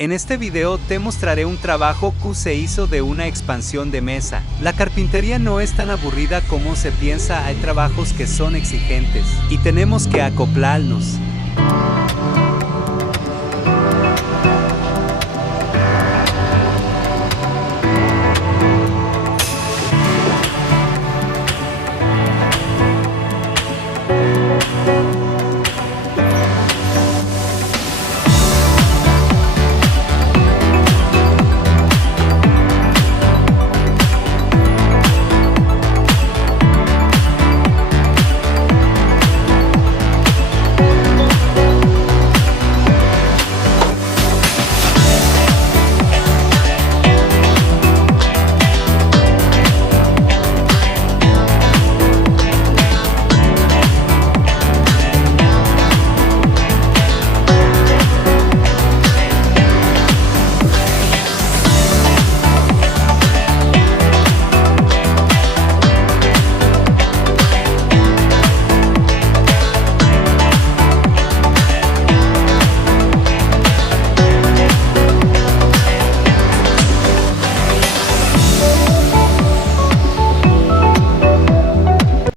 En este video te mostraré un trabajo que se hizo de una expansión de mesa. La carpintería no es tan aburrida como se piensa, hay trabajos que son exigentes y tenemos que acoplarnos.